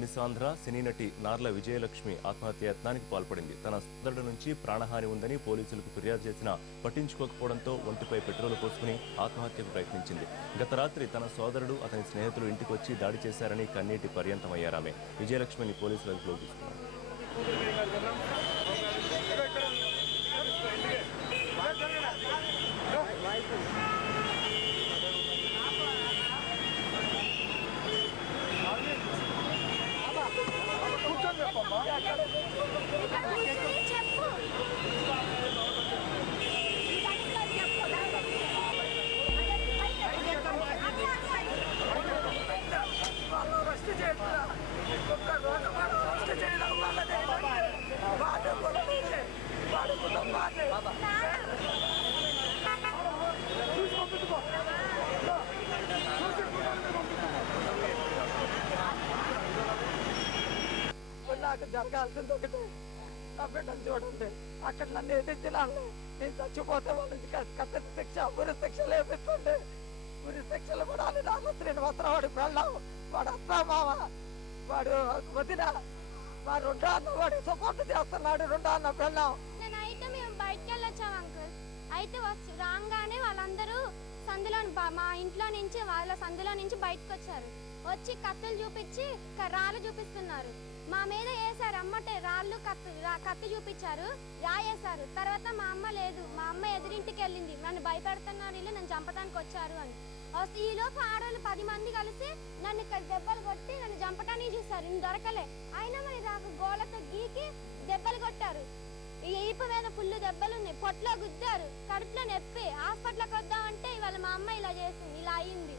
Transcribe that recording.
Miss Andhra సినీ నటి నార్ల విజయలక్ష్మి ఆత్మహత్యాయత్నానికి పాల్పడింది. తన సోదరుడి నుంచి ప్రాణహాని ఉందని పోలీసులకు ఫిర్యాదు చేసినా పట్టించుకోకపోవడంతో ఒంటిపై పెట్రోల్ పోసుకుని ఆత్మహత్యకు ప్రయత్నించింది. గత రాత్రి తన సోదరుడు అతని స్నేహితులు ఇంటికి వచ్చి దాడి చేశారని కన్నీటి పర్యంతమయ్యారామె. విజయలక్ష్మిని పోలీసులు అదుపులోకి తీసుకున్నారు. నాకు జరగాల్సింది ఒకటే, నా బిడ్డను చూడండి. అక్కడ నన్ను ఎదిరించినాను. నేను చచ్చిపోతే వాళ్ళకి కఠిన శిక్ష, ఉరి శిక్ష లేపించండి. ఉరి శిక్షలు పడాలి. నాకు శ్రీనివాసరావు వాడికి వెళ్ళాం. వాడు అత్త మామ, వాడు వదిన, మా రెండో అన్న వాడు సపోర్ట్ చేస్తున్నాడు. రెండో అన్న వెళ్ళాం. నేనైతే మేము బయటకు వెళ్ళొచ్చాం అంకుల్. అయితే రాగానే వాళ్ళందరూ సందులో మా ఇంట్లో నుంచి వాళ్ళ సందులో నుంచి బయటకు వచ్చారు. వచ్చి కత్తులు చూపించి రాళ్ళు చూపిస్తున్నారు. మా మీద వేసారు. అమ్మటే రాళ్ళు కత్తి చూపించారు, రాయేశారు. తర్వాత మా అమ్మ లేదు, మా అమ్మ ఎదురింటికి వెళ్ళింది. నన్ను భయపెడుతున్నారు, వీళ్ళు నన్ను చంపడానికి వచ్చారు అని. ఈలోపు ఆడవాళ్ళు 10 మంది కలిసి నన్ను ఇక్కడ దెబ్బలు కొట్టి నన్ను చంపటానికి చూస్తారు. నేను దొరకలే. అయినా మరి నాకు గోళ్ళతో గీకి దెబ్బలు కొట్టారు. ఈపు మీద ఫుల్ దెబ్బలు ఉన్నాయి. పొట్లో గుద్దారు. కడుపులో నొప్పి. హాస్పిటల్కి వద్దామంటే ఇవాళ మా అమ్మ ఇలా చేసింది, ఇలా అయ్యింది.